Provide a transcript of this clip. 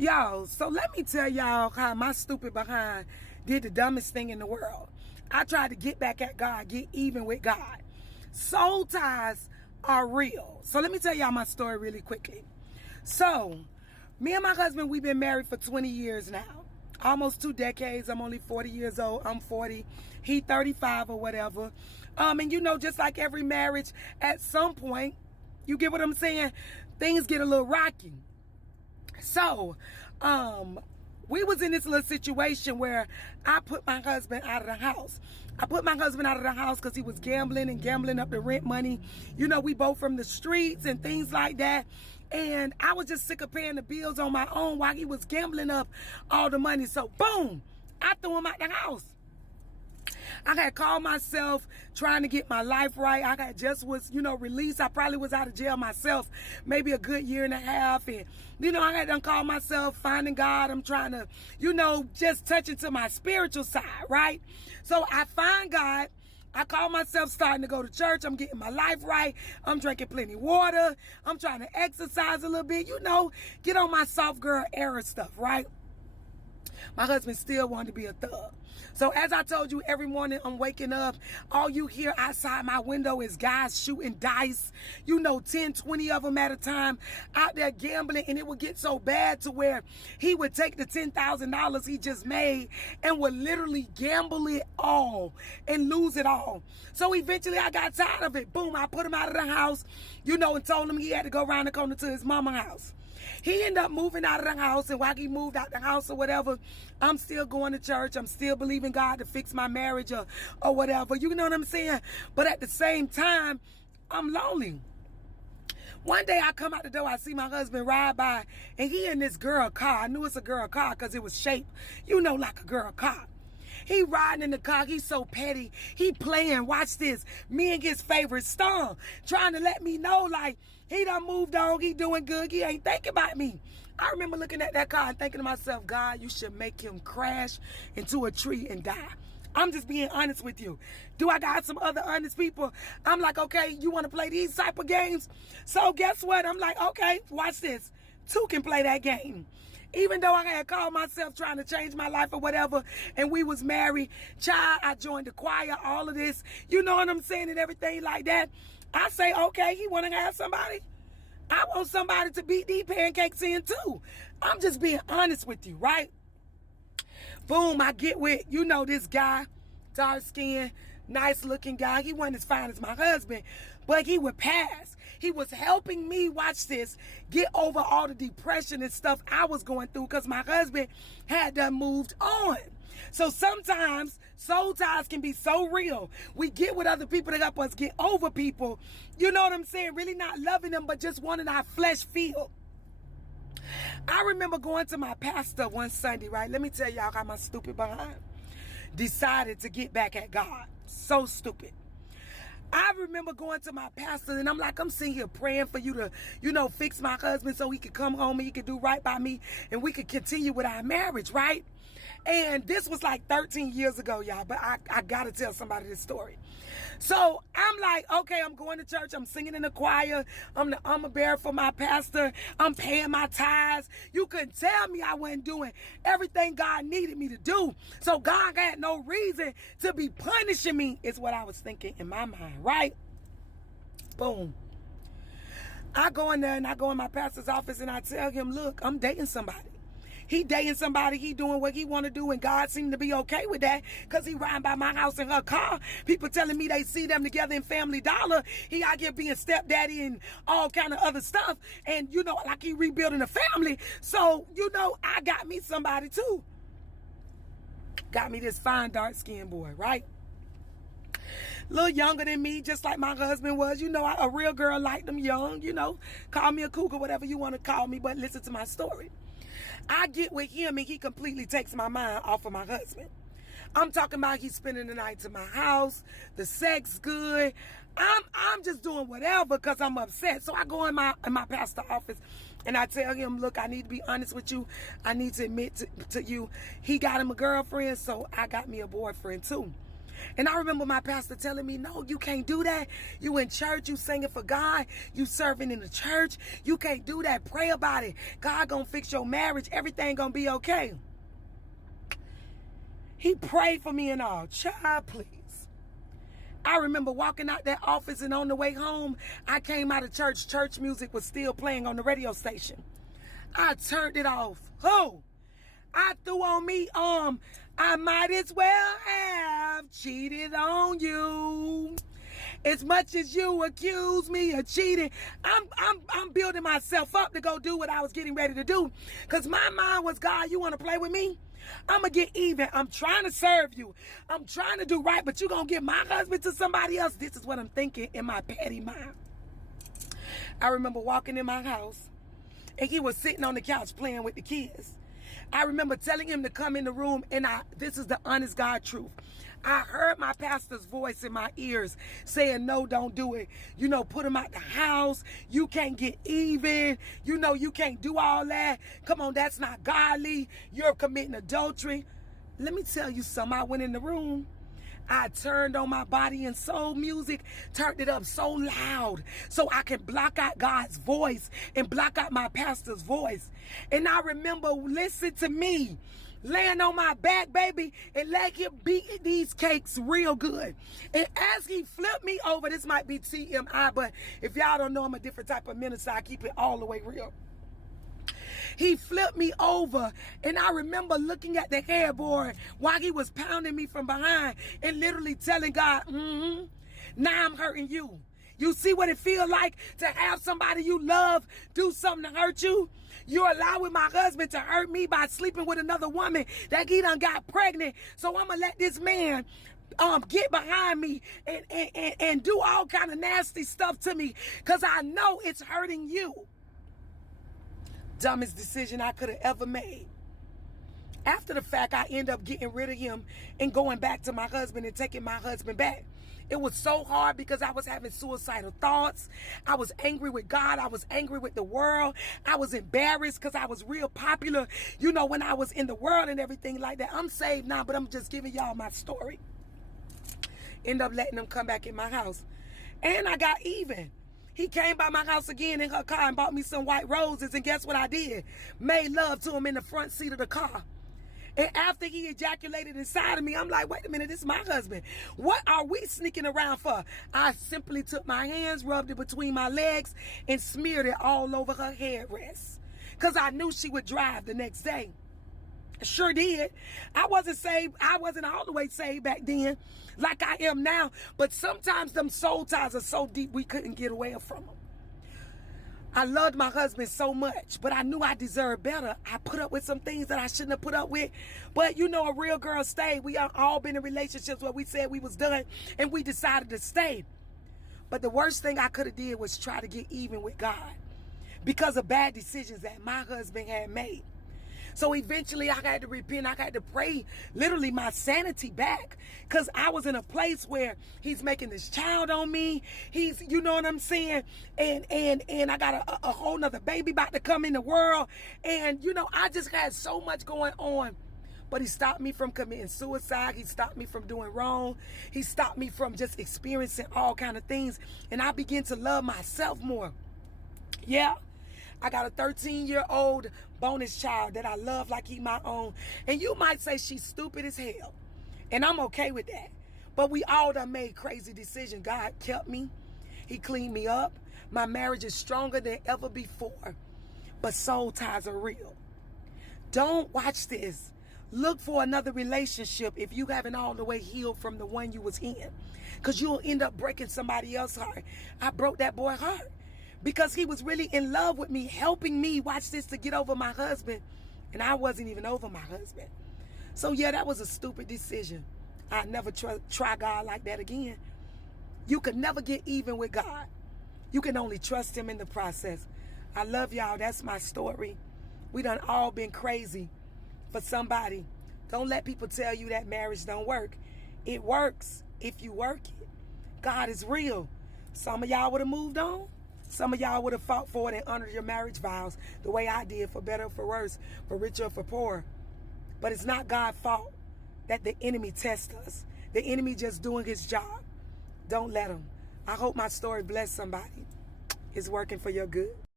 Y'all, so let me tell y'all how my stupid behind did the dumbest thing in the world. I tried to get back at God, get even with God. Soul ties are real. So let me tell y'all my story really quickly. So, me and my husband, we've been married for 20 years now. Almost 2 decades. I'm only 40 years old. I'm 40. He 35 or whatever. And you know, just like every marriage, at some point, you get what I'm saying? Things get a little rocky. So, we was in this little situation where I put my husband out of the house. I put my husband out of the house because he was gambling up the rent money. You know, we both from the streets and things like that. And I was just sick of paying the bills on my own while he was gambling up all the money. So, boom, I threw him out the house. I had called myself trying to get my life right. I got just was, released. I probably was out of jail myself, maybe a good year and a half. And, I had done called myself finding God. I'm trying to, just touch into my spiritual side, right? So I find God. I call myself starting to go to church. I'm getting my life right. I'm drinking plenty of water. I'm trying to exercise a little bit, get on my soft girl era stuff, right? My husband still wanted to be a thug. So as I told you, every morning I'm waking up, all you hear outside my window is guys shooting dice, 10, 20 of them at a time out there gambling. And it would get so bad to where he would take the $10,000 he just made and would literally gamble it all and lose it all. So eventually I got tired of it. Boom, I put him out of the house, and told him he had to go around the corner to his mama's house. He ended up moving out of the house, and while he moved out the house or whatever, I'm still going to church. I'm still believing God to fix my marriage or whatever. You know what I'm saying? But at the same time, I'm lonely. One day I come out the door, I see my husband ride by, and he in this girl car. I knew it's a girl car because it was shaped, like a girl car. He riding in the car. He's so petty. He playing. Watch this. Me and his favorite song. Trying to let me know, like, he done moved on. He doing good. He ain't thinking about me. I remember looking at that car and thinking to myself, God, you should make him crash into a tree and die. I'm just being honest with you. Do I got some other honest people? I'm like, okay, you want to play these type of games? So guess what? I'm like, okay, watch this. 2 can play that game. Even though I had called myself trying to change my life or whatever, and we was married, child, I joined the choir, all of this, you know what I'm saying, and everything like that. I say, okay, he want to have somebody? I want somebody to beat these pancakes in too. I'm just being honest with you, right? Boom, I get with, this guy, dark skin, nice looking guy. He wasn't as fine as my husband, but he would pass. He was helping me, watch this, get over all the depression and stuff I was going through because my husband had done moved on. So sometimes soul ties can be so real. We get with other people to help us get over people. You know what I'm saying? Really not loving them, but just wanting our flesh feel. I remember going to my pastor one Sunday, right? Let me tell y'all how my stupid behind decided to get back at God. So stupid. I remember going to my pastor and I'm like, I'm sitting here praying for you to, fix my husband so he could come home and he could do right by me and we could continue with our marriage, right? And this was like 13 years ago, y'all, but I gotta tell somebody this story. So I'm like, okay, I'm going to church. I'm singing in the choir. I'm the armor bearer for my pastor. I'm paying my tithes. You couldn't tell me I wasn't doing everything God needed me to do. So God had no reason to be punishing me, is what I was thinking in my mind, right? Boom. I go in there and I go in my pastor's office and I tell him, look, I'm dating somebody. He dating somebody, he doing what he want to do, and God seemed to be okay with that because he riding by my house in her car. People telling me they see them together in Family Dollar. He out here being stepdaddy and all kind of other stuff. And, like he rebuilding a family. So, I got me somebody too. Got me this fine dark-skinned boy, right? A little younger than me, just like my husband was. A real girl liked them young, Call me a cougar, whatever you want to call me, but listen to my story. I get with him and he completely takes my mind off of my husband. I'm talking about he's spending the night to my house. The sex good. I'm just doing whatever because I'm upset. So I go in my pastor office and I tell him, look, I need to be honest with you. I need to admit to you, he got him a girlfriend, so I got me a boyfriend too. And I remember my pastor telling me, no, you can't do that. You in church, you singing for God, you serving in the church. You can't do that. Pray about it. God gonna fix your marriage. Everything gonna be okay. He prayed for me and all. Child, please. I remember walking out that office, and on the way home, I came out of church. Church music was still playing on the radio station. I turned it off. Oh, I threw on me, I might as well have cheated on you. As much as you accuse me of cheating, I'm building myself up to go do what I was getting ready to do. Because my mind was, God, you want to play with me? I'm going to get even. I'm trying to serve you. I'm trying to do right, but you're going to give my husband to somebody else. This is what I'm thinking in my petty mind. I remember walking in my house, and he was sitting on the couch playing with the kids. I remember telling him to come in the room, and this is the honest God truth. I heard my pastor's voice in my ears saying, no, don't do it. You know, put him out the house. You can't get even. You know, you can't do all that. Come on, that's not godly. You're committing adultery. Let me tell you something. I went in the room. I turned on my body and soul music, turned it up so loud so I can block out God's voice and block out my pastor's voice. And I remember, listen to me, laying on my back, baby, and let him beat these cakes real good. And as he flipped me over, this might be TMI, but if y'all don't know, I'm a different type of minister. I keep it all the way real. He flipped me over, and I remember looking at the headboard while he was pounding me from behind and literally telling God, now I'm hurting you. You see what it feels like to have somebody you love do something to hurt you? You're allowing my husband to hurt me by sleeping with another woman that he done got pregnant. So I'm going to let this man get behind me and do all kind of nasty stuff to me because I know it's hurting you. Dumbest decision I could have ever made. After the fact, I end up getting rid of him and going back to my husband and taking my husband back. It was so hard because I was having suicidal thoughts. I was angry with God. I was angry with the world. I was embarrassed because I was real popular, you know, when I was in the world and everything like that. I'm saved now, but I'm just giving y'all my story. End up letting him come back in my house. And I got even. He came by my house again in her car and bought me some white roses. And guess what I did? Made love to him in the front seat of the car. And after he ejaculated inside of me, I'm like, wait a minute, this is my husband. What are we sneaking around for? I simply took my hands, rubbed it between my legs, and smeared it all over her headrest. Because I knew she would drive the next day. Sure did. I wasn't saved. I wasn't all the way saved back then like I am now. But sometimes them soul ties are so deep we couldn't get away from them. I loved my husband so much, but I knew I deserved better. I put up with some things that I shouldn't have put up with. But you know, a real girl stayed. We have all been in relationships where we said we was done and we decided to stay. But the worst thing I could have did was try to get even with God because of bad decisions that my husband had made. So eventually I had to repent. I had to pray literally my sanity back because I was in a place where he's making this child on me. He's, you know what I'm saying? And I got a whole nother baby about to come in the world. And, you know, I just had so much going on. But he stopped me from committing suicide. He stopped me from doing wrong. He stopped me from just experiencing all kind of things. And I began to love myself more. Yeah. I got a 13-year-old bonus child that I love like he my own. And you might say she's stupid as hell. And I'm okay with that. But we all done made crazy decisions. God kept me. He cleaned me up. My marriage is stronger than ever before. But soul ties are real. Don't watch this. Look for another relationship if you haven't all the way healed from the one you was in. Because you'll end up breaking somebody else's heart. I broke that boy's heart. Because he was really in love with me, helping me, watch this, to get over my husband. And I wasn't even over my husband. So yeah, that was a stupid decision. I never try God like that again. You could never get even with God. You can only trust him in the process. I love y'all. That's my story. We done all been crazy for somebody. Don't let people tell you that marriage don't work. It works if you work it. God is real. Some of y'all would have moved on. Some of y'all would have fought for it and honored your marriage vows the way I did, for better or for worse, for richer or for poorer. But it's not God's fault that the enemy tests us. The enemy just doing his job. Don't let him. I hope my story bless somebody. It's working for your good.